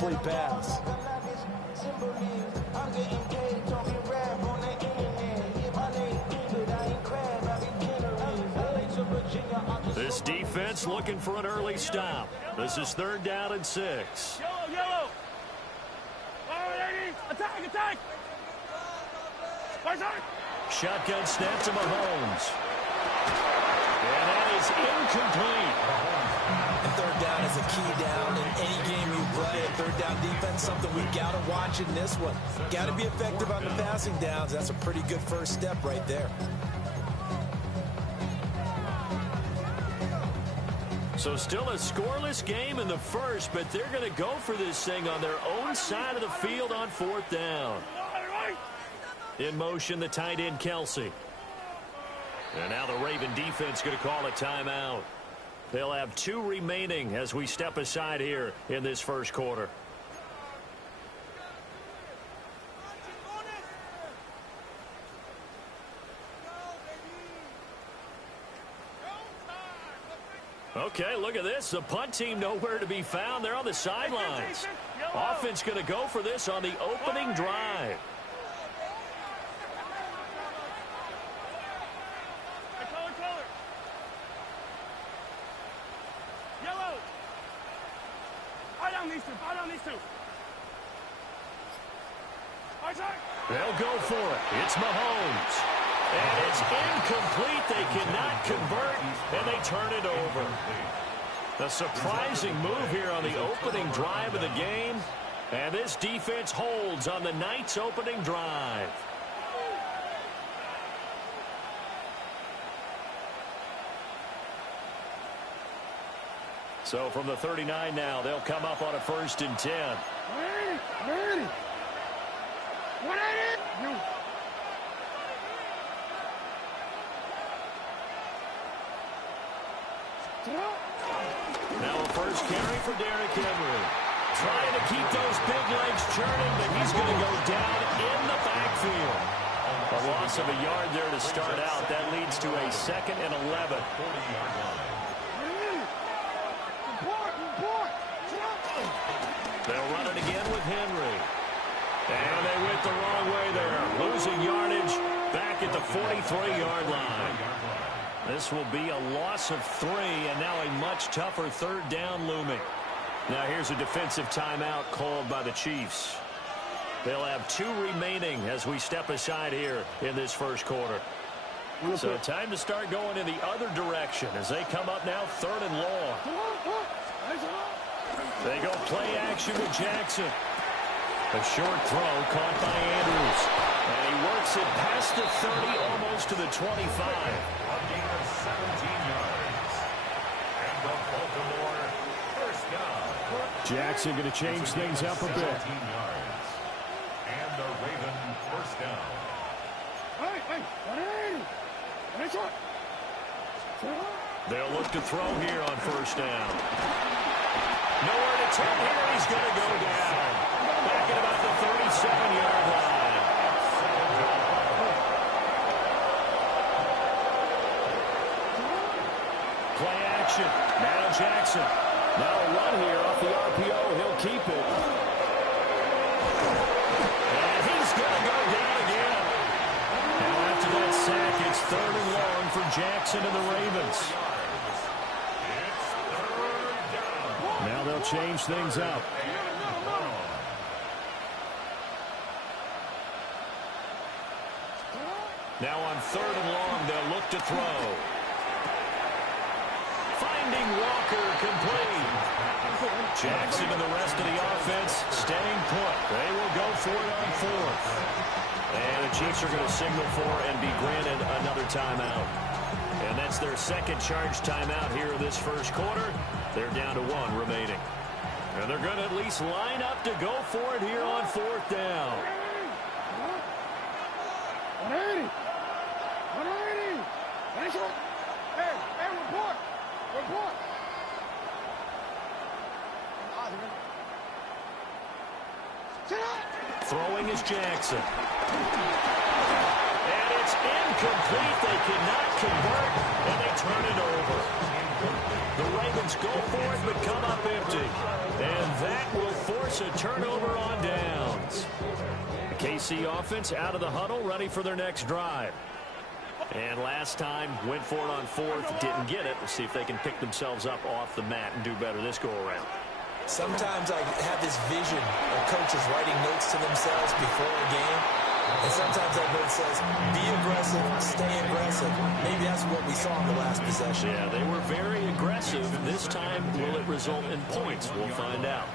incomplete pass. This defense looking for an early stop. This is 3rd down and 6. Yellow. Attack, attack. Shotgun snap to Mahomes. And that is incomplete. And 3rd down is a key down in any game you play. 3rd down defense, something we got to watch in this one. Got to be effective on the passing downs. That's a pretty good first step right there. So still a scoreless game in the first, but they're going to go for this thing on their own side of the field on 4th down. In motion, the tight end, Kelsey. And now the Raven defense going to call a timeout. They'll have 2 remaining as we step aside here in this first quarter. Okay, look at this. The punt team nowhere to be found. They're on the sidelines. Offense going to go for this on the opening drive. Yellow. Buy down these two. They'll go for it. It's Mahomes. And it's incomplete. They cannot convert, and they turn it over. A surprising move here on the opening drive of the game. And this defense holds on the night's opening drive. So from the 39 now, they'll come up on a 1st and 10. Now a first carry for Derrick Henry. Trying to keep those big legs churning, but he's going to go down in the backfield. A loss of a yard there to start out. That leads to a 2nd and 11. They'll run it again with Henry. And they went the wrong way there. Losing yardage back at the 43-yard line. This will be a loss of 3, and now a much tougher 3rd down looming. Now here's a defensive timeout called by the Chiefs. They'll have 2 remaining as we step aside here in this first quarter. So time to start going in the other direction as they come up now 3rd and long. They go play action with Jackson. A short throw caught by Andrews. And he works it past the 30, almost to the 25. Jackson going to change things up a bit. And the Raven first down. They'll look to throw here on 1st down. Nowhere to turn here. He's going to go down. Back at about the 37-yard line. Play action. Now Jackson. Now a run here off the RPO. He'll keep it. And he's going to go down again. Now after that sack, it's 3rd and long for Jackson and the Ravens. Now they'll change things up. Now on 3rd and long, they'll look to throw. Finding Walker complete. Jackson and the rest of the offense staying put. They will go for it on 4th. And the Chiefs are going to signal for and be granted another timeout. And that's their 2nd charge timeout here in this first quarter. They're down to 1 remaining. And they're going to at least line up to go for it here on 4th down. 180. 180. Hey, report. Throwing is Jackson. And it's It's incomplete. They cannot convert, and they turn it over. The Ravens go for it, but come up empty. And that will force a turnover on downs. The KC offense out of the huddle, ready for their next drive. And last time, went for it on fourth, didn't get it. We'll see if they can pick themselves up off the mat and do better this go-around. Sometimes I have this vision of coaches writing notes to themselves before a game. And sometimes that note says, be aggressive, stay aggressive. Maybe that's what we saw in the last possession. Yeah, they were very aggressive. This time, will it result in points? We'll find out.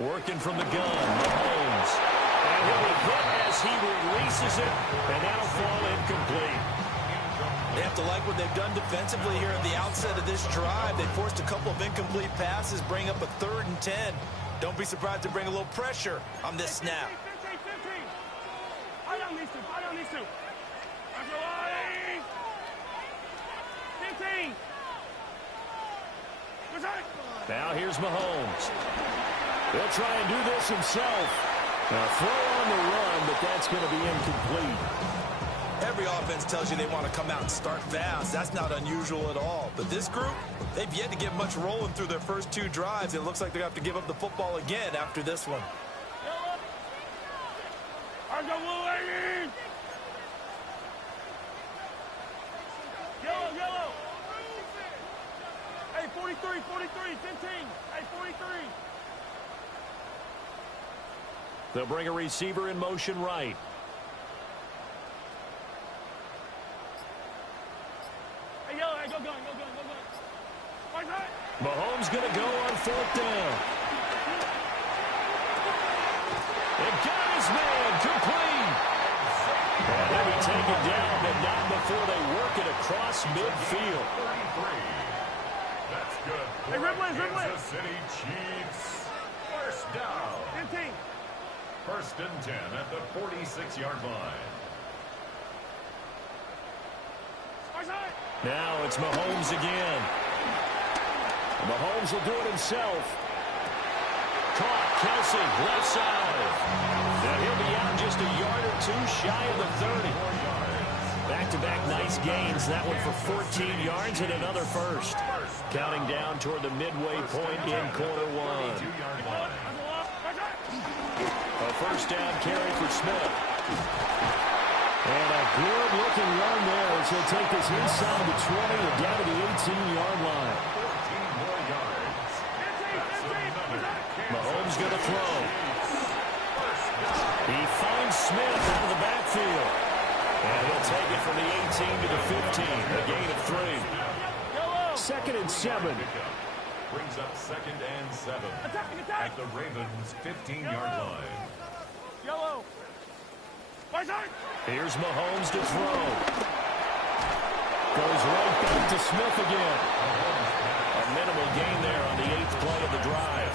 Working from the gun, Mahomes. And he'll be hit as he releases it, and that'll fall incomplete. They have to like what they've done defensively here at the outset of this drive. They forced a couple of incomplete passes, bring up a 3rd and 10. Don't be surprised to bring a little pressure on this snap. 15. Now here's Mahomes. He'll try and do this himself. Now throw on the run, but that's going to be incomplete. Every offense tells you they want to come out and start fast. That's not unusual at all. But this group, they've yet to get much rolling through their first 2 drives. It looks like they're going to have to give up the football again after this one. Yellow. Hey, 43, 15. Hey, 43. They'll bring a receiver in motion right. Hey, yellow, hey, go gun. Mahomes going to go on 4th down. They got his man complete. And they'll be taken down, but not before they work it across midfield. That's good. Hey, Ripley. Kansas City Chiefs. First down. 15. 1st and 10 at the 46-yard line. Now it's Mahomes again. Mahomes will do it himself. Caught, Kelsey, left side. Now he'll be out just a yard or 2 shy of the 30. Back-to-back nice gains. That one for 14 yards and another first. Counting down toward the midway point in quarter 1. A first down carry for Smith. And a good-looking run there as he'll take this inside the 20 and down to the 18-yard line. 14 more yards. Mahomes going to throw. He finds Smith out of the backfield. And he'll take it from the 18 to the 15. A gain of 3. 2nd and 7. Brings up 2nd and 7 at the Ravens' 15-yard line. Yellow. Here's Mahomes to throw. Goes right back to Smith again. A minimal gain there on the 8th play of the drive.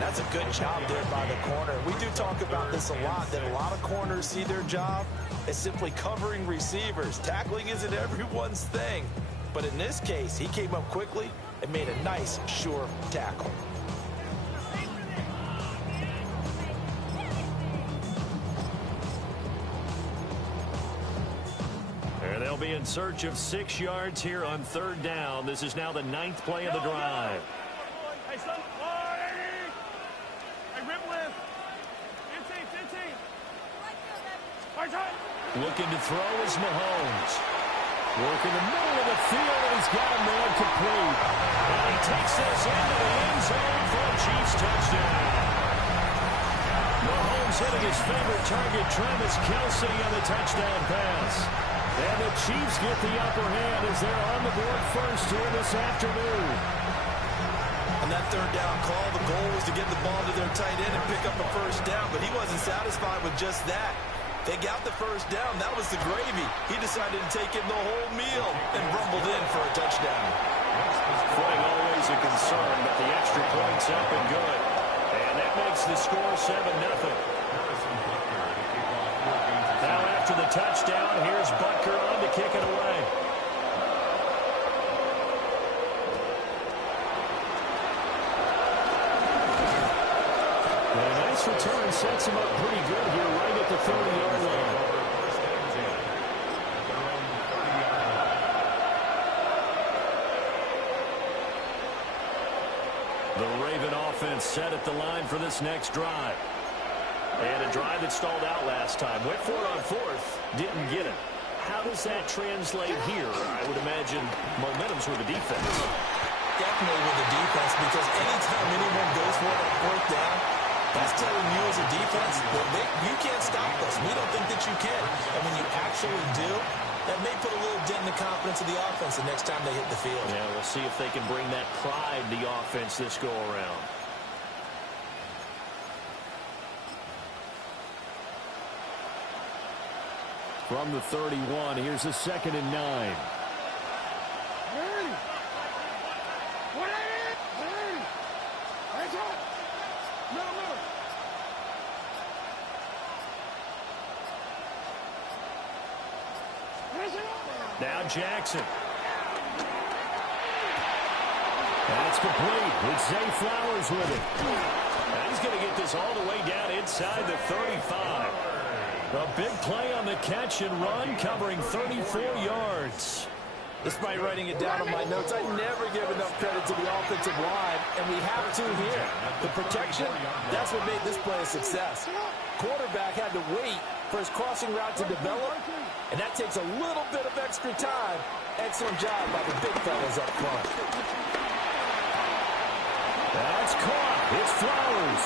That's a good job there by the corner. We do talk about this a lot, that a lot of corners see their job as simply covering receivers. Tackling isn't everyone's thing. But in this case, he came up quickly and made a nice, sure tackle. And they'll be in search of 6 yards here on 3rd down. This is now the 9th play of the drive. Hey, son. Hey, Ripley. 15. Looking to throw is Mahomes. Working the middle of the field, and he's got a man complete. And he takes this into the end zone for a Chiefs touchdown. Mahomes hitting his favorite target, Travis Kelsey, on the touchdown pass. And the Chiefs get the upper hand as they're on the board first here this afternoon. On that 3rd down call, the goal was to get the ball to their tight end and pick up a first down, but he wasn't satisfied with just that. They got the first down. That was the gravy. He decided to take in the whole meal and rumbled in for a touchdown. Footing always a concern, but the extra point's up and good. And that makes the score 7-0. Now after the touchdown, here's Butker on to kick it away. return sets him up pretty good here right at the 30-yard line. The Raven offense set at the line for this next drive. And a drive that stalled out last time. Went for it on fourth. Didn't get it. How does that translate here? I would imagine momentum's with the defense. Definitely with the defense, because anytime anyone goes for it on fourth down, that's telling you as a defense that you can't stop us. We don't think that you can. And when you actually do, that may put a little dent in the confidence of the offense the next time they hit the field. Yeah, we'll see if they can bring that pride to the offense this go-around. From the 31, here's a 2nd and 9. Now Jackson. That's complete. It's Zay Flowers with it. And he's going to get this all the way down inside the 35. A big play on the catch and run, covering 34 yards. Despite writing it down on my notes, I never give enough credit to the offensive line, and we have to here. The protection, that's what made this play a success. Quarterback had to wait for his crossing route to develop, and that takes a little bit of extra time. Excellent job by the big fellas up front. That's caught. It's Flowers.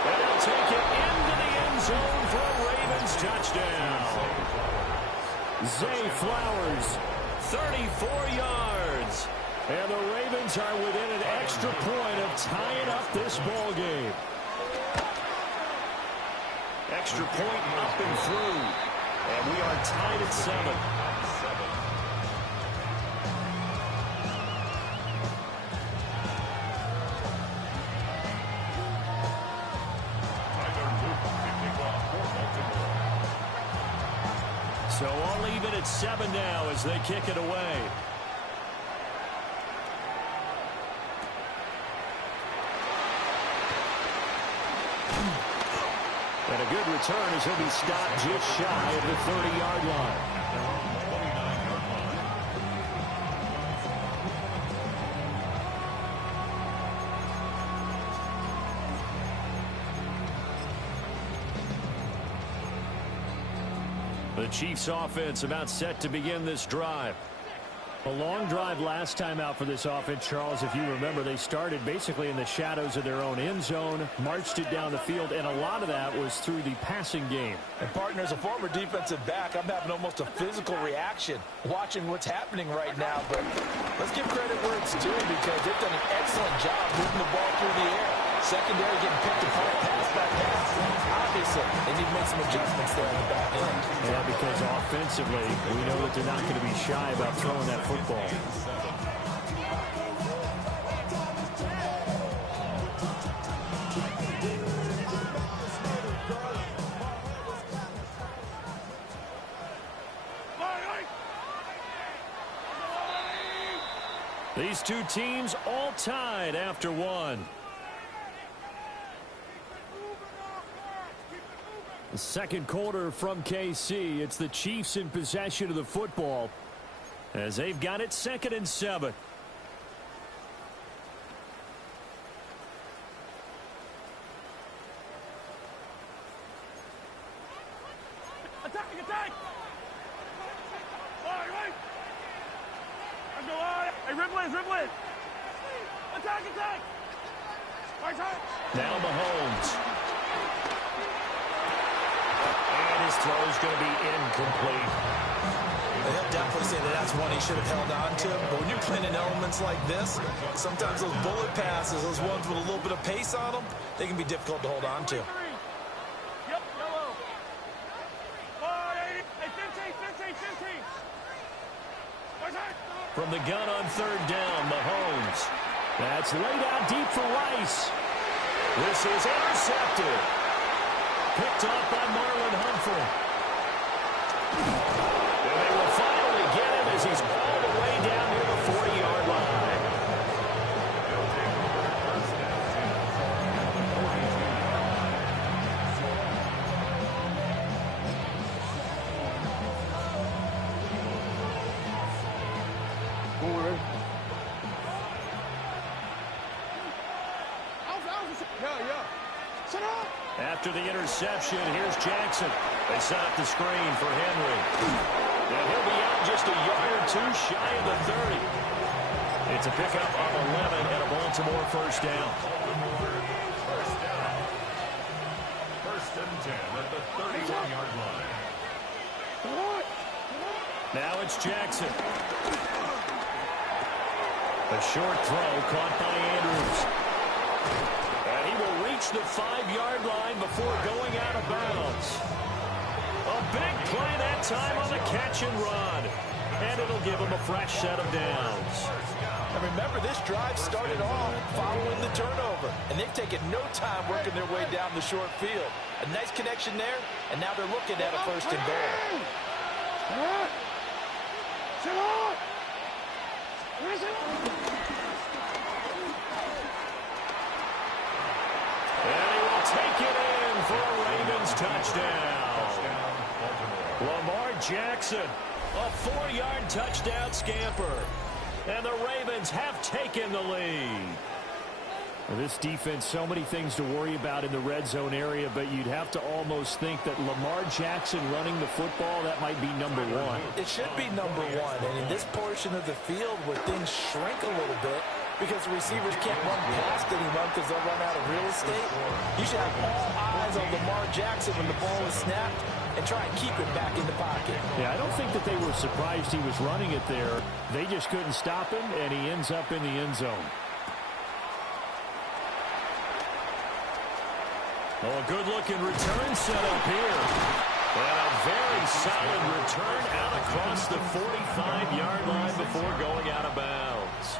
And he'll take it into the end zone for a Ravens touchdown. Zay Flowers, 34 yards. And the Ravens are within an extra point of tying up this ball game. Extra point up and through. And we are tied at 7. So all even at 7 now as they kick it away. And a good return as he'll be stopped just shy of the 30-yard line. The Chiefs offense about set to begin this drive. A long drive last time out for this offense, Charles. If you remember, they started basically in the shadows of their own end zone, marched it down the field, and a lot of that was through the passing game. And partner, as a former defensive back, I'm having almost a physical reaction watching what's happening right now. But let's give credit where it's due, because they've done an excellent job moving the ball through the air. Secondary getting picked apart pass by pass. Obviously, they need to make some adjustments there in the back end. Yeah, because offensively, we know that they're not going to be shy about throwing that football. These two teams all tied after one. The second quarter from KC. It's the Chiefs in possession of the football as they've got it 2nd and 7. Attack! Attack! All right. Let's go on. Hey, Ripley, Ripley. Attack, attack. Right side. Now Mahomes. And his throw is going to be incomplete. They'll definitely say that that's one he should have held on to. But when you're playing in elements like this, sometimes those bullet passes, those ones with a little bit of pace on them, they can be difficult to hold on to. Yep, yellow. Hey, 15, 15, 15. Right side. From the gun on 3rd down, Mahomes. That's laid out deep for Rice. This is intercepted. Picked off by Marlon Humphrey. And they will finally get him as he's all the way down near the 40-yard line. Don't worry. Yeah. Shut up. After the interception, here's Jackson. They set up the screen for Henry. And he'll be out just a yard or two shy of the 30. It's a pickup of 11 and a Baltimore first down. First and 10 at the 31-yard line. Now it's Jackson. A short throw caught by Andrews. And he will reach the 5-yard line before going out of bounds. A big play that time on the catch and run. And it'll give him a fresh set of downs. And remember, this drive started off following the turnover. And they've taken no time working their way down the short field. A nice connection there, and now they're looking at a first and goal. And he will take it in for a Ravens touchdown. Lamar Jackson, a 4-yard touchdown scamper. And the Ravens have taken the lead. Well, this defense, so many things to worry about in the red zone area, but you'd have to almost think that Lamar Jackson running the football, that might be number one. It should be number one. And in this portion of the field where things shrink a little bit because the receivers can't run past anyone because they'll run out of real estate, you should have all eyes on Lamar Jackson when the ball is snapped and try and keep it back in the pocket. Yeah, I don't think that they were surprised he was running it there. They just couldn't stop him, and he ends up in the end zone. Oh, a good-looking return set up here. And a very solid return out across the 45-yard line before going out of bounds.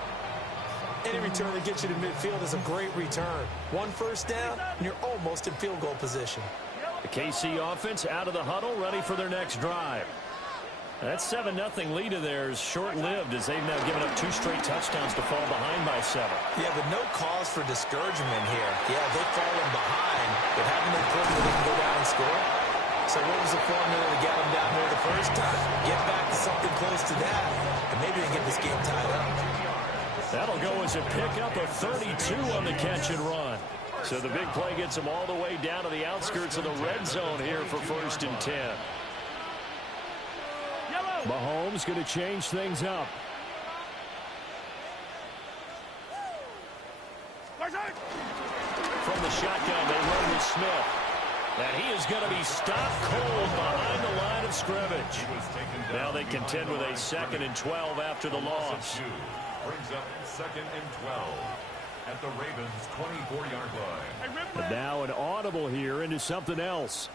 Any return that gets you to midfield is a great return. One first down, and you're almost in field goal position. The KC offense out of the huddle, ready for their next drive. That 7-0 lead of theirs short-lived as they've now given up 2 straight touchdowns to fall behind by 7. Yeah, but no cause for discouragement here. Yeah, they've fallen behind, but haven't they proven that they can go down and score? So what was the formula to get them down there the first time? Get back to something close to that, and maybe they get this game tied up. That'll go as a pickup of 32 on the catch and run. So the big play gets them all the way down to the outskirts of the red zone here for first and 10. Mahomes going to change things up. From the shotgun, they run with Smith. And he is going to be stopped cold behind the line of scrimmage. Now they contend with a 2nd and 12 after the loss. Brings up 2nd and 12 at the Ravens' 24-yard line. But now an audible here into something else.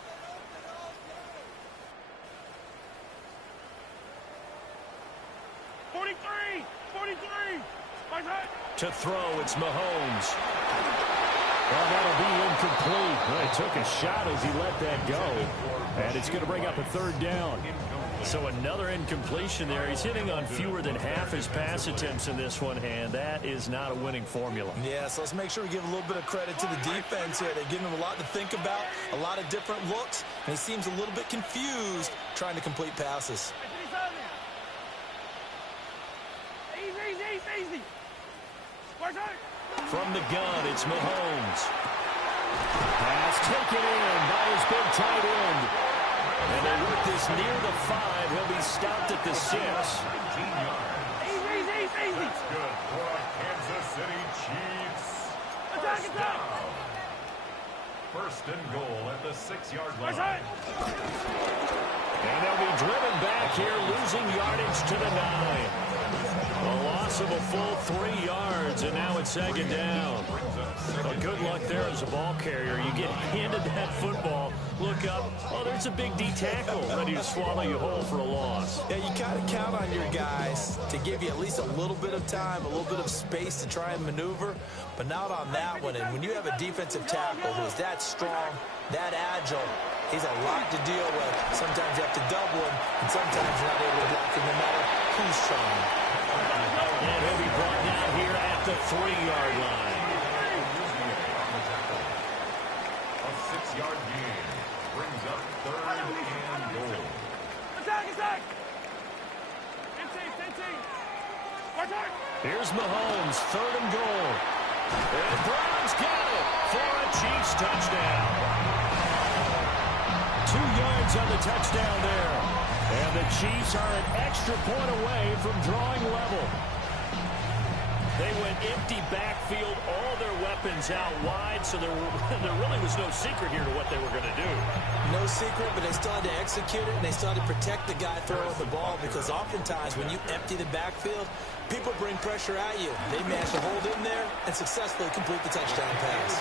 To throw, it's Mahomes. Well, that'll be incomplete. Well, he took a shot as he let that go. And it's going to bring up a 3rd down. So another incompletion there. He's hitting on fewer than half his pass attempts in this one, and that is not a winning formula. Yeah, so let's make sure we give a little bit of credit to the defense here. They're giving him a lot to think about, a lot of different looks, and he seems a little bit confused trying to complete passes. Easy. From the gun, it's Mahomes. Pass taken in by his big tight end. And they work this near the 5. He'll be stopped at the 6. 18 yards. Easy. That's good for a Kansas City Chiefs. First down. First and goal at the 6-yard line. And they'll be driven back here, losing yardage to the 9. A loss of a full 3 yards, and now it's 2nd down. Well, good luck there as a ball carrier. You get handed that football, look up, oh, there's a big D tackle ready to swallow you whole for a loss. Yeah, you kind of count on your guys to give you at least a little bit of time, a little bit of space to try and maneuver, but not on that one. And when you have a defensive tackle who is that strong, that agile, he's a lot to deal with. Sometimes you have to double him, and sometimes you're not able to block him no matter who's trying. And he'll be brought down here at the 3-yard line. A 6-yard gain brings up 3rd and goal. Attack! Here's Mahomes, 3rd and goal. And Brown's got it for a Chiefs touchdown. 2 yards on the touchdown there. And the Chiefs are an extra point away from drawing level. They went empty backfield, all their weapons out wide, so there really was no secret here to what they were going to do. No secret, but they still had to execute it, and they still had to protect the guy throwing the ball, because oftentimes when you empty the backfield, people bring pressure at you. They managed to hold in there and successfully complete the touchdown pass.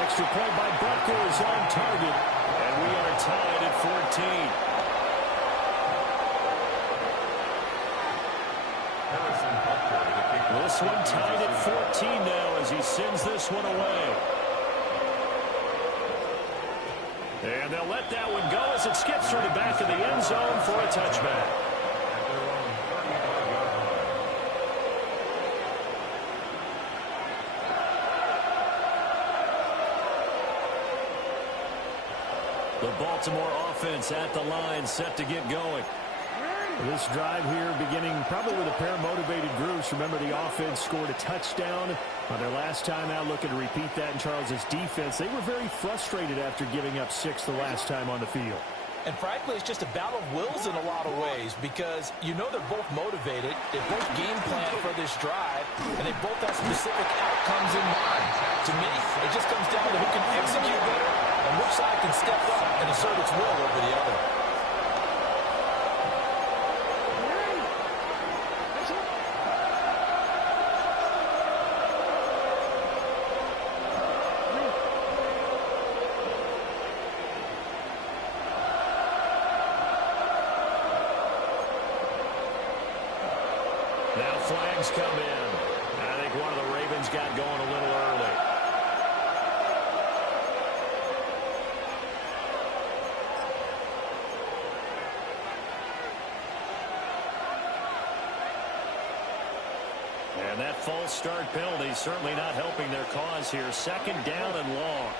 Extra point by Butker is on target, and we are tied at 14. This one tied at 14 now as he sends this one away. And they'll let that one go as it skips through the back of the end zone for a touchback. The Baltimore offense at the line, set to get going. This drive here beginning probably with a pair of motivated groups. Remember, the offense scored a touchdown on their last time out, looking to repeat that in Charles's defense. They were very frustrated after giving up 6 the last time on the field. And frankly, it's just a battle of wills in a lot of ways, because you know they're both motivated, they both game plan for this drive, and they both have specific outcomes in mind. To me, it just comes down to who can execute better and which side can step up and assert its will over the other. Now flags come in. I think one of the Ravens got going a little early. And that false start penalty certainly not helping their cause here. 2nd down and long.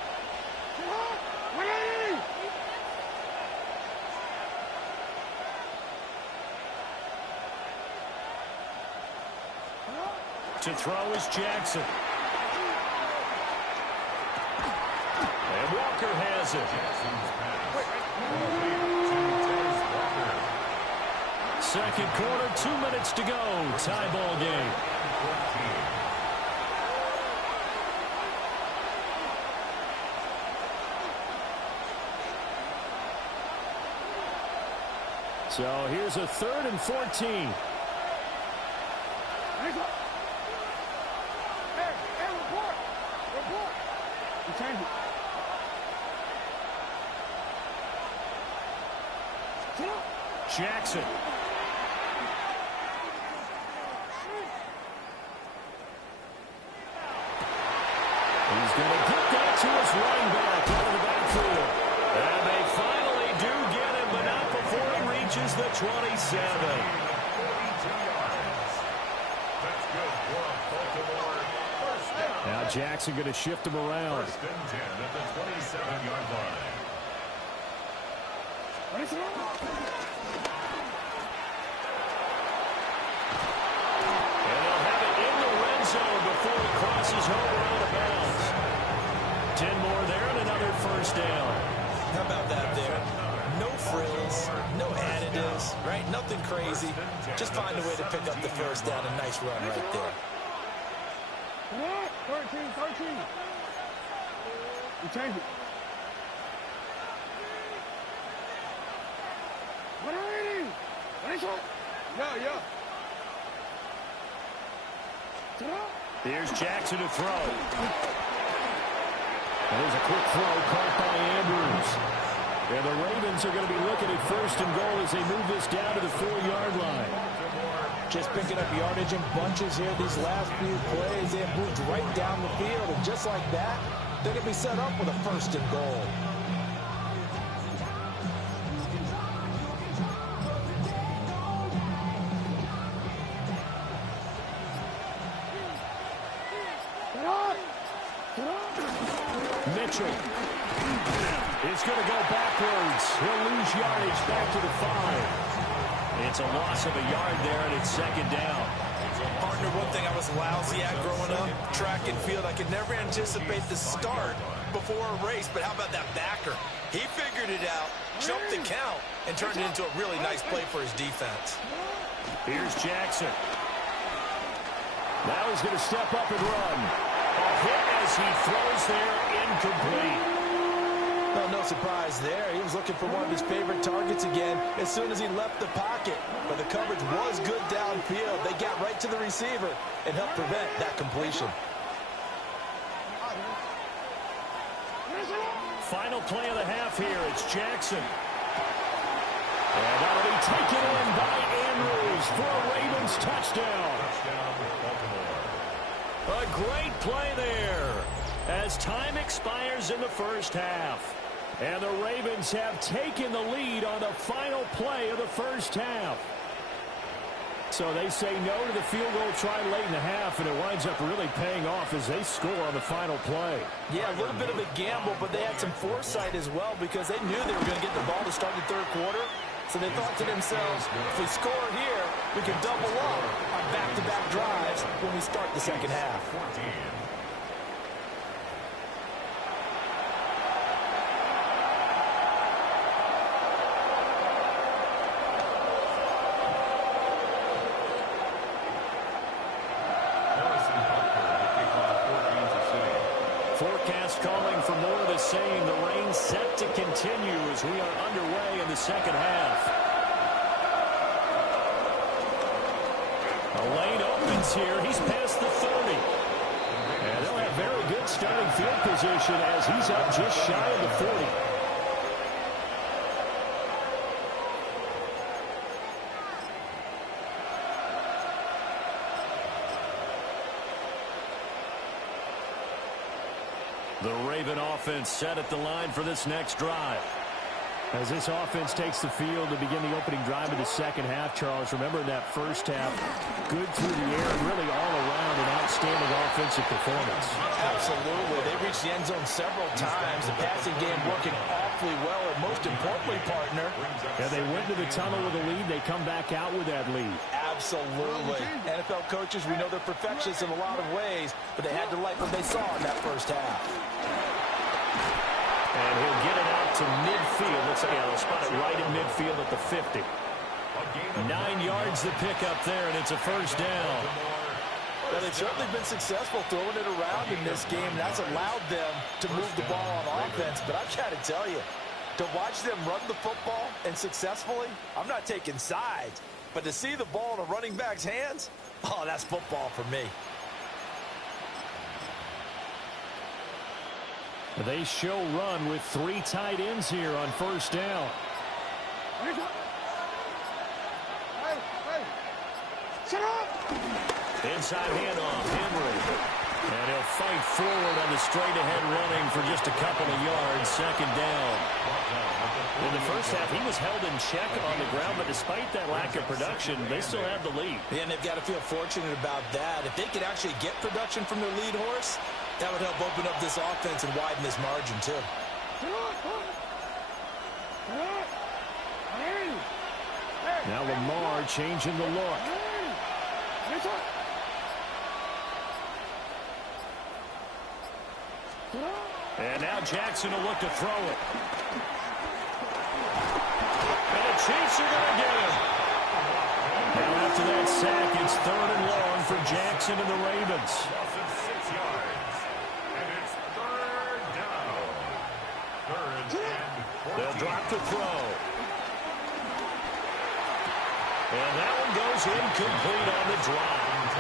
To throw is Jackson. And Walker has it. 2nd quarter, 2 minutes to go. Tie ball game. So here's a 3rd and 14. Jackson. He's going to get that to his running back out of the backfield. And they finally do get him, but not before he reaches the 27. Now Jackson going to shift him around. 1st and 10 at the 27-yard line. And they'll have it in the red zone before he crosses over out of bounds. 10 more there and another 1st down. How about that there? No frills, no additives, right? Nothing crazy. Just find a way to pick up the 1st down. A nice run right there. 13. You change it. Yeah. Here's Jackson to throw. And there's a quick throw caught by Andrews. And the Ravens are going to be looking at 1st and goal as they move this down to the 4-yard line. Just picking up yardage in bunches here these last few plays. They have moved right down the field, and just like that, they're going to be set up with a 1st and goal. Mitchell is going to go backwards. He'll lose yardage back to the 5. It's a loss of a yard there, and it's 2nd down. was lousy at growing up, track and field. I could never anticipate the start before a race, but how about that backer? He figured it out, jumped the count, and turned it into a really nice play for his defense. Here's Jackson. Now he's going to step up and run. A hit as he throws there, incomplete. Well, no surprise there. He was looking for one of his favorite targets again as soon as he left the pocket. But the coverage was good downfield. They got right to the receiver and helped prevent that completion. Final play of the half here. It's Jackson. And that'll be taken in by Andrews for a Ravens touchdown. A great play there as time expires in the first half. And the Ravens have taken the lead on the final play of the first half. So they say no to the field goal try late in the half, and it winds up really paying off as they score on the final play. Yeah, a little bit of a gamble, but they had some foresight as well because they knew they were going to get the ball to start the third quarter. So they thought to themselves, if we score here, we can double up on back-to-back drives when we start the second half. Forecast calling for more of the same. The rain set to continue as we are underway in the second half. A lane opens here. He's past the 30. And they'll have very good starting field position as he's up just shy of the 40. The Raven offense set at the line for this next drive. As this offense takes the field to begin the opening drive of the second half, Charles, remember that first half, good through the air and really all around an outstanding offensive performance. Absolutely. They reached the end zone several times. The passing game working awfully well, and most importantly, partner. Yeah, they went to the tunnel with a lead. They come back out with that lead. Absolutely. NFL coaches, we know they're perfectionists in a lot of ways, but they had to like what they saw in that first half. And he'll get it out to midfield. Looks like he'll spot it right in midfield at the 50. 9 yards to pick up there, and it's a first down. Well, they've certainly been successful throwing it around in this game. That's allowed them to move the ball on offense. But I've got to tell you, to watch them run the football and successfully, I'm not taking sides. But to see the ball in a running back's hands, oh, that's football for me. They show run with 3 tight ends here on first down. Inside handoff, Henry. And he'll fight forward on the straight-ahead running for just a couple of yards, second down. In the first half, he was held in check on the ground, but despite that lack of production, they still have the lead. Yeah, and they've got to feel fortunate about that. If they could actually get production from their lead horse, that would help open up this offense and widen this margin, too. Now Lamar changing the look. And now Jackson will look to throw it. And the Chiefs are going to get him. Now after that sack, it's 3rd and long for Jackson and the Ravens. 6 yards. And it's 3rd down. 3rd and 14. They'll drop the throw. And that one goes incomplete on the drive.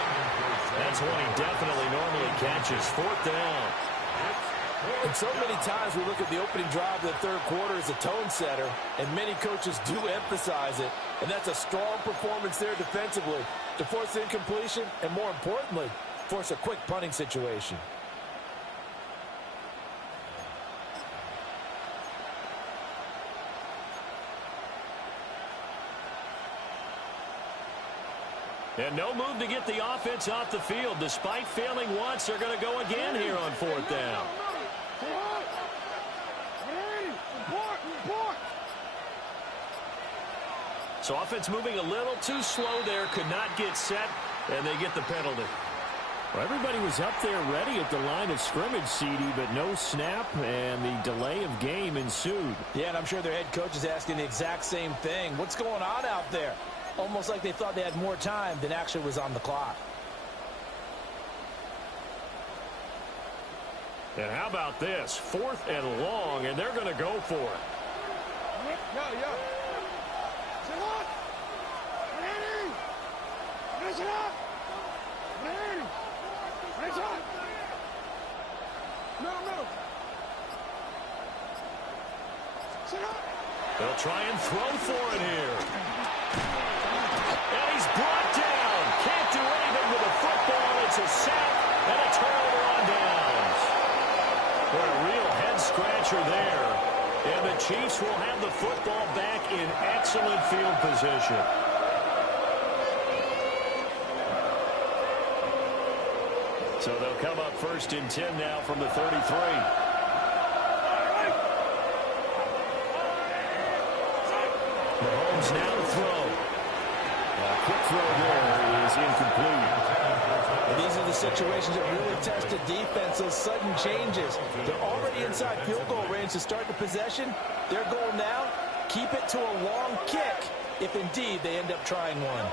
That's one he definitely normally catches. 4th down. And so many times we look at the opening drive of the third quarter as a tone setter, and many coaches do emphasize it. And that's a strong performance there defensively to force incompletion and, more importantly, force a quick punting situation. And no move to get the offense off the field. Despite failing once, they're going to go again here on 4th down. So offense moving a little too slow there, could not get set, and they get the penalty. Well, everybody was up there ready at the line of scrimmage, CD, but no snap, and the delay of game ensued. Yeah, and I'm sure their head coach is asking the exact same thing. What's going on out there? Almost like they thought they had more time than actually was on the clock. And how about this? 4th and long, and they're going to go for it. They'll try and throw for it here. And he's brought down. Can't do anything with the football. It's a sack and a turnover on downs. What a real head-scratcher there. And the Chiefs will have the football back in excellent field position. So they'll come up 1st and 10 now from the 33. Mahomes now to throw. Quick throw there is incomplete. And these are the situations that really test the defense, those sudden changes. They're already inside field goal range to start the possession. Their goal now, keep it to a long kick, if indeed they end up trying one.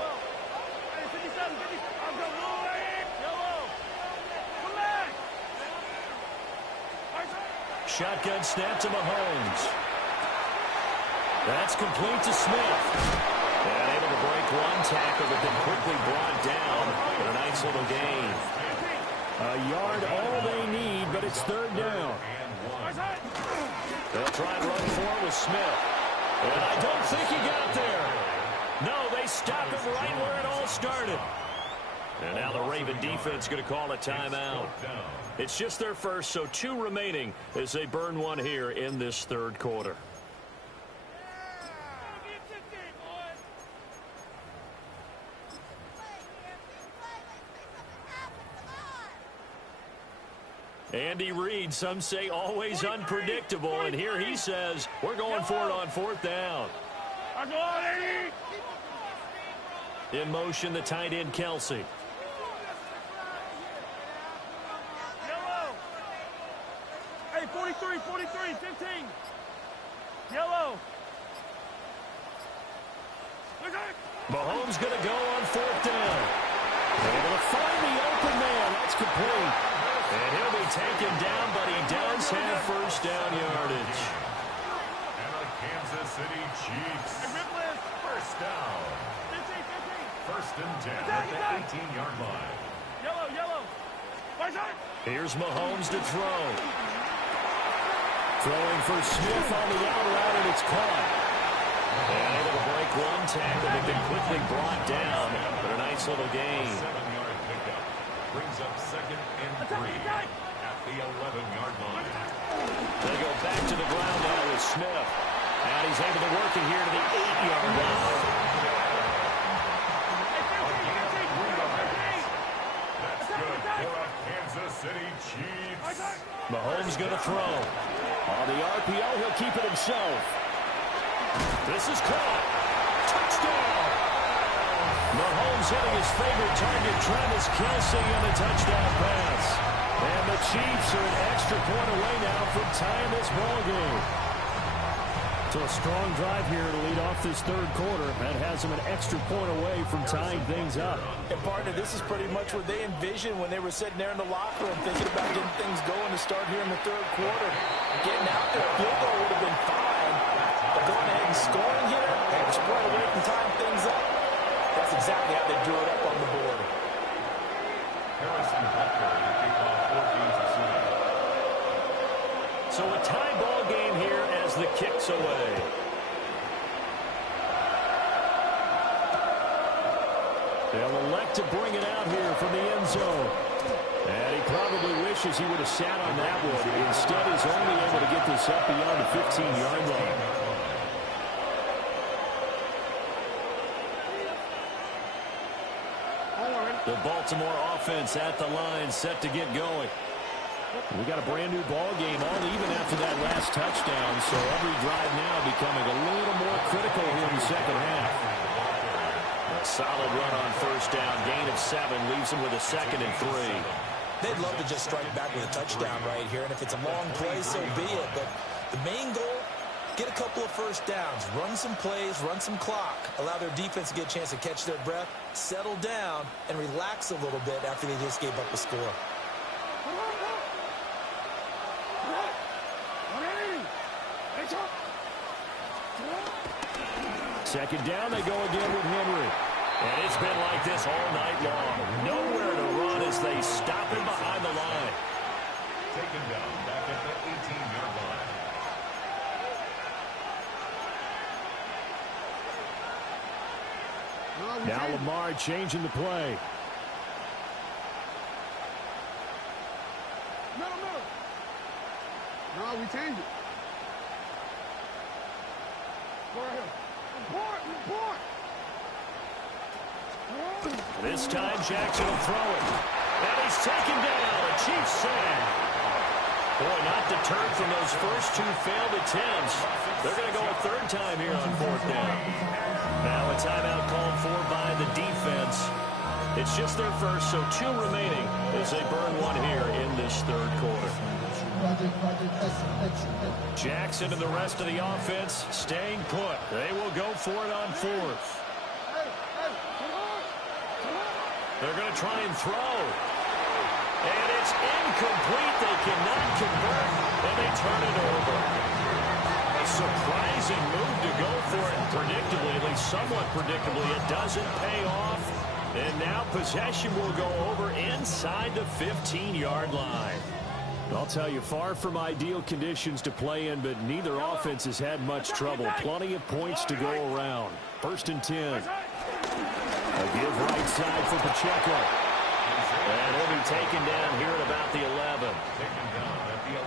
Shotgun snap to Mahomes. That's complete to Smith. And able to break one tackle, but then quickly brought down for a nice little gain. A yard all they need, but it's 3rd down. They'll try and run for it with Smith. And I don't think he got there. No, they stop him right where it all started. And now the Raven defense going to call a timeout. It's just their first, so 2 remaining as they burn one here in this 3rd quarter. Andy Reid, some say always unpredictable, and here he says we're going for it on 4th down. In motion, the tight end, Kelsey. Hey, 43, 43, 15. Yellow. Mahomes going to go on 4th down. Able to find the open man. That's complete. And he'll be taken down, but he does have 1st down yardage. And the Kansas City Chiefs. 1st down. 1st and 10 at the 18-yard line. Yellow. Here's Mahomes to throw. Throwing for Smith on the out route, and it's caught. And able to break one tackle, but then quickly brought down. But a nice little gain. 7-yard pickup. Brings up 2nd and 3 at the 11-yard line. They go back to the ground now with Smith. And he's able to work it here to the 8-yard line. That's good for a Kansas City Chiefs. Mahomes going to throw. On the RPO, he'll keep it himself. This is caught. Touchdown. Mahomes hitting his favorite target, Travis Kelce, on a touchdown pass. And the Chiefs are an extra point away now from tying this ball game. So a strong drive here to lead off this 3rd quarter. That has them an extra point away from tying things up. And partner, this is pretty much what they envisioned when they were sitting there in the locker room thinking about getting things going to start here in the 3rd quarter. Getting out there, a field goal would have been fine. But going ahead and scoring here, extra point away from tying things up, that's exactly how they drew it up on the board. Harrison Butker to kick off 14th and 7. So a tie ball game here as the kick's away. They'll elect to bring it out here from the end zone. And he probably wishes he would have sat on that one. Instead, he's only able to get this up beyond the 15-yard line. The Baltimore offense at the line, set to get going. We got a brand new ball game, all even after that last touchdown. So every drive now becoming a little more critical here in the second half. A solid run on first down. Gain of 7 leaves him with a 2nd and 3. They'd love to just strike back with a touchdown right here, and if it's a long play, so be it. But the main goal, get a couple of first downs, run some plays, run some clock, allow their defense to get a chance to catch their breath, settle down, and relax a little bit after they just gave up a score. Second down, they go again with Henry. And it's been like this all night long. Nowhere to run as they stop him behind the line. Taken down back at the 18-yard line. Now Lamar changing the play. No, we change it. Go ahead. Report. This time Jackson will throw it. And he's taken down. A Chiefs save. Boy, not deterred from those first 2 failed attempts. They're going to go a 3rd time here on 4th down. Now a timeout called for by the defense. It's just their first, so 2 remaining as they burn 1 here in this 3rd quarter. Jackson and the rest of the offense staying put. They will go for it on 4th. They're going to try and throw. And it's incomplete. They cannot convert, and they turn it over. A surprising move to go for it predictably, at least somewhat predictably. It doesn't pay off. And now possession will go over inside the 15-yard line. I'll tell you, far from ideal conditions to play in, but neither offense has had much trouble. Plenty of points to go around. 1st and 10. A give right side for Pacheco. And he'll be taken down here at about the 11.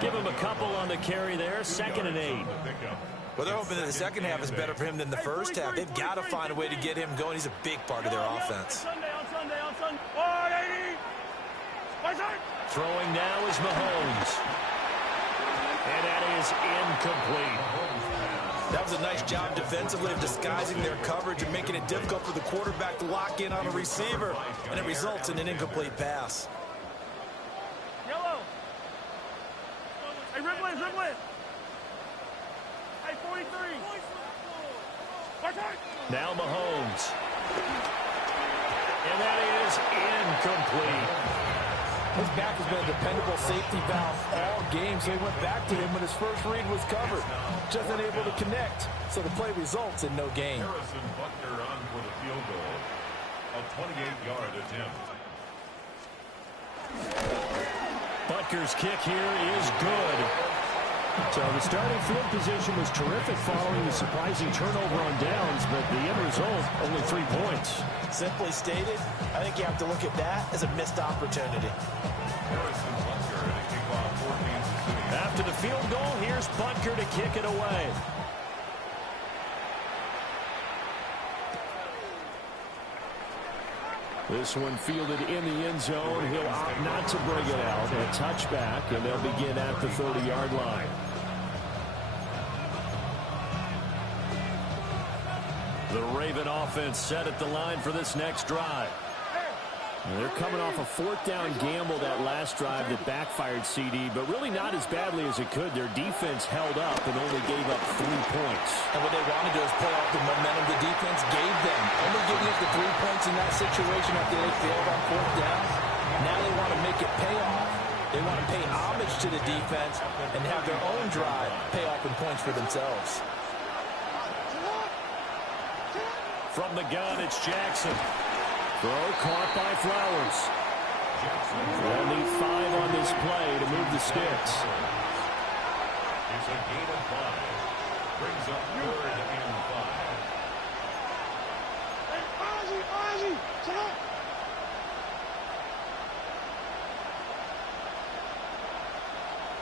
Give him a couple on the carry there. 2nd and 8. Well, they're hoping that the second half is better for him than the first half. They've got to find a way to get him going. He's a big part of their offense. Throwing now is Mahomes. And that is incomplete. That was a nice job defensively of disguising their coverage and making it difficult for the quarterback to lock in on a receiver. And it results in an incomplete pass. Yellow. Hey, Ripley. Hey, 43. Now Mahomes. And that is incomplete. His back has been a dependable safety valve all game, so he went back to him when his first read was covered. Just unable to connect, so the play results in no gain. Harrison Butker on for the field goal. A 28-yard attempt. Butker's kick here is good. So the starting field position was terrific following the surprising turnover on downs, but the end result, only 3 points. Simply stated, I think you have to look at that as a missed opportunity. Harrison Butker to kick off for Kansas City. After the field goal, here's Butker to kick it away. This one fielded in the end zone. He'll opt not to bring it out. A touchback, and they'll begin at the 30-yard line. The Raven offense set at the line for this next drive. And they're coming off a 4th down gamble that last drive that backfired CD, but really not as badly as it could. Their defense held up and only gave up 3 points. And what they want to do is play off the momentum the defense gave them. Only giving up the 3 points in that situation after they failed on 4th down. Now they want to make it pay off. They want to pay homage to the defense and have their own drive pay off in points for themselves. From the gun, it's Jackson. Throw caught by Flowers. They'll need 5 on this play to move the sticks. It's a gain of 5. Brings up 3rd and 5. Hey, Ozzy, shut up.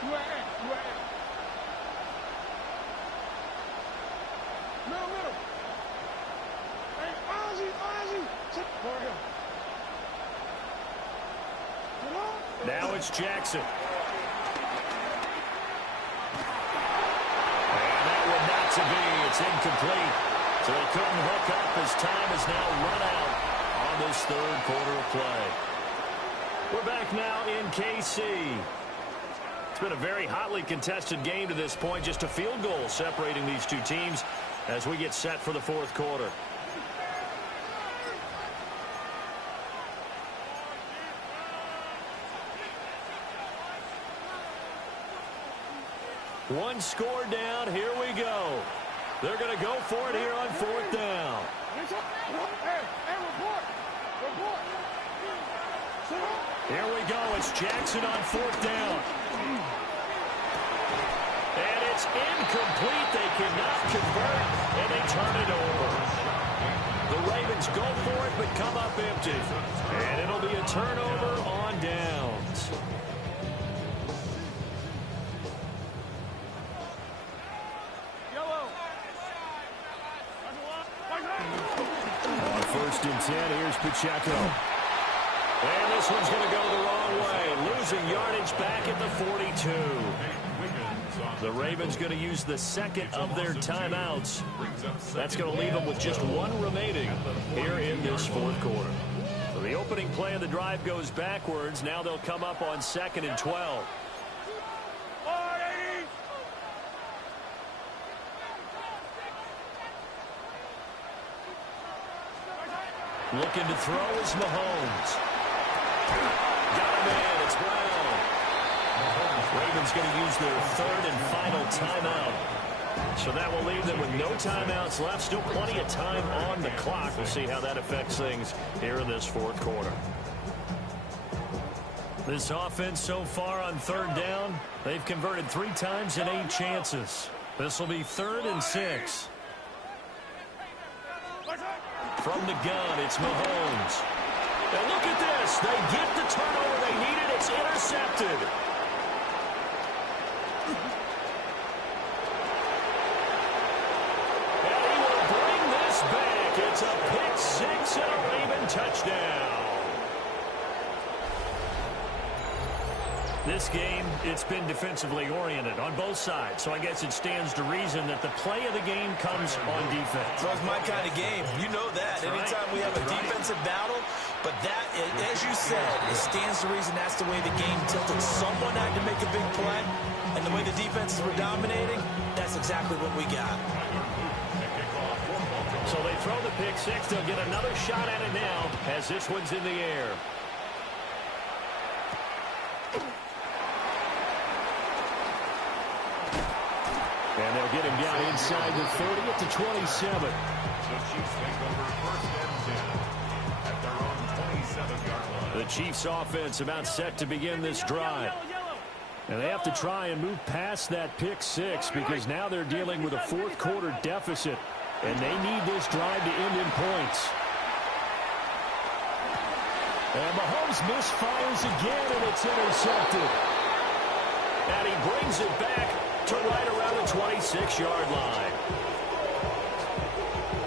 You at? Middle. Hey, Ozzy, sit. Go ahead. Now it's Jackson. And that one not to be. It's incomplete. So So they couldn't hook up as time has now run out on this third quarter of play. We're back now in KC. It's been a very hotly contested game to this point. Just a field goal separating these two teams as we get set for the fourth quarter. One score down. Here we go. They're going to go for it here on fourth down. Here we go. It's Jackson on fourth down. And it's incomplete. They cannot convert, and they turn it over. The Ravens go for it, but come up empty. And it'll be a turnover on downs. On first and 10, here's Pacheco. And this one's going to go the wrong way. Losing yardage back at the 42. The Ravens going to use the second of their timeouts. That's going to leave them with just one remaining here in this fourth quarter. So the opening play of the drive goes backwards. Now they'll come up on 2nd and 12. Looking to throw is Mahomes. Got him in. It's Brown. Ravens going to use their third and final timeout. So that will leave them with no timeouts left. Still plenty of time on the clock. We'll see how that affects things here in this fourth quarter. This offense so far on third down, they've converted 3 times in 8 chances. This will be 3rd and 6. From the gun, it's Mahomes. And look at this. They get the turnover they needed. It's intercepted. And he will bring this back. It's a pick 6 and a Raven touchdown. This game, it's been defensively oriented on both sides, so I guess it stands to reason that the play of the game comes on defense. So it's my kind of game. You know that. Anytime we have a defensive battle, but that, as you said, it stands to reason that's the way the game tilted. Someone had to make a big play, and the way the defenses were dominating, that's exactly what we got. So they throw the pick 6. They'll get another shot at it now as this one's in the air. And they'll get him down inside the 30 at the 27. The Chiefs take over first and 10 at their own 27-yard line. The Chiefs offense about set to begin this drive. And they have to try and move past that pick 6 because now they're dealing with a fourth quarter deficit. And they need this drive to end in points. And Mahomes misfires again, and it's intercepted. And he brings it back to right around the 26-yard line.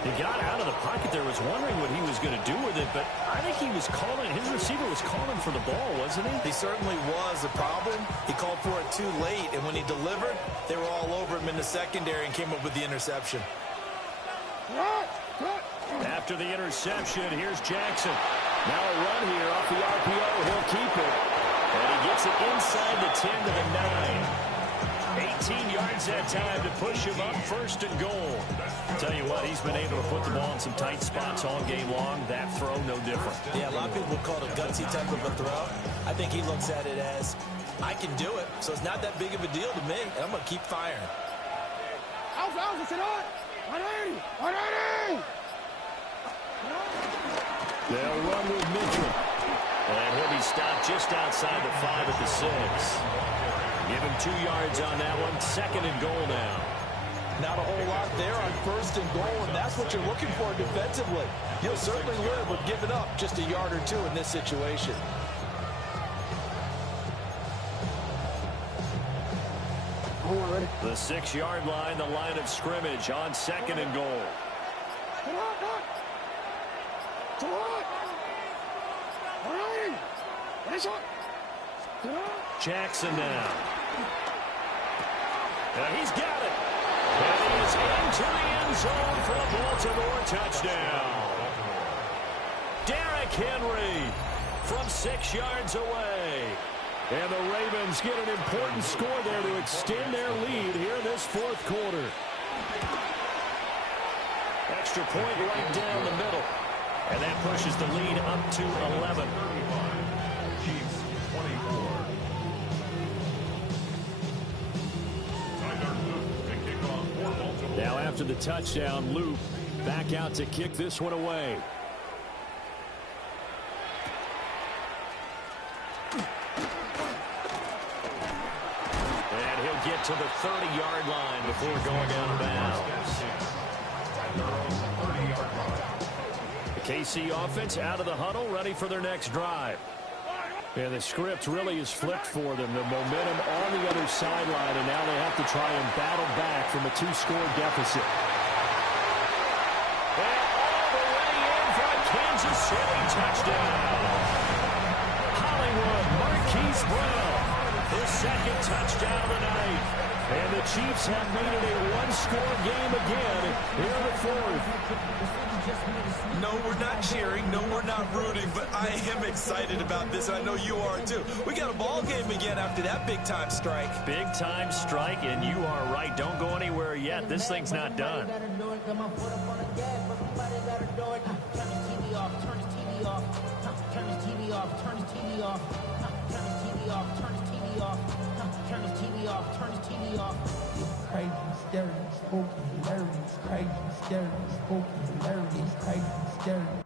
He got out of the pocket there, was wondering what he was going to do with it, but I think he was calling, his receiver was calling for the ball, wasn't he? He certainly was. The problem, he called for it too late, and when he delivered, they were all over him in the secondary and came up with the interception. After the interception, here's Jackson. Now a run here off the RPO. He'll keep it. And he gets it inside the 10 to the 9. 18 yards that time to push him up, 1st and goal. Tell you what, he's been able to put the ball in some tight spots all game long. That throw, no different. Yeah, a lot of people call it a gutsy type of a throw. I think he looks at it as, I can do it, so it's not that big of a deal to me, and I'm going to keep firing. They'll run with Mitchell. And he'll be stopped just outside the 5 at the 6. Give him 2 yards on that one. 2nd and goal now. Not a whole lot there on 1st and goal, and that's what you're looking for defensively. You'll certainly live with giving up just a yard or 2 in this situation. The 6-yard line, the line of scrimmage on 2nd and goal. Jackson now. He's got it. And he is into the end zone for a Baltimore touchdown. Derrick Henry from 6 yards away. And the Ravens get an important score there to extend their lead here in this fourth quarter. Extra point right down the middle. And that pushes the lead up to 11. Chiefs 24. Tyler Luke to kick off for Baltimore. Now after the touchdown, Luke back out to kick this one away. And he'll get to the 30-yard line before going out of bounds. The KC offense out of the huddle, ready for their next drive. And the script really is flipped for them. The momentum on the other sideline, and now they have to try and battle back from a 2-score deficit. And all the way in for a Kansas City touchdown. Hollywood Marquise Brown, his second touchdown of the night. And the Chiefs have made it a one-score game again here in the fourth. No, we're not cheering. No, we're not rooting. But I am excited about this, and I know you are too. We got a ball game again after that big-time strike. Big-time strike, and you are right. Don't go anywhere yet. This thing's not done. Turn his TV off. Turn his TV off. Turn his TV off. Turn his TV off. Turn his TV off. Turn his TV off. Turn his TV off. Turn his TV off. Crazy, scary, spooky, hilarious. Crazy, scary, spooky, hilarious. Crazy, scary,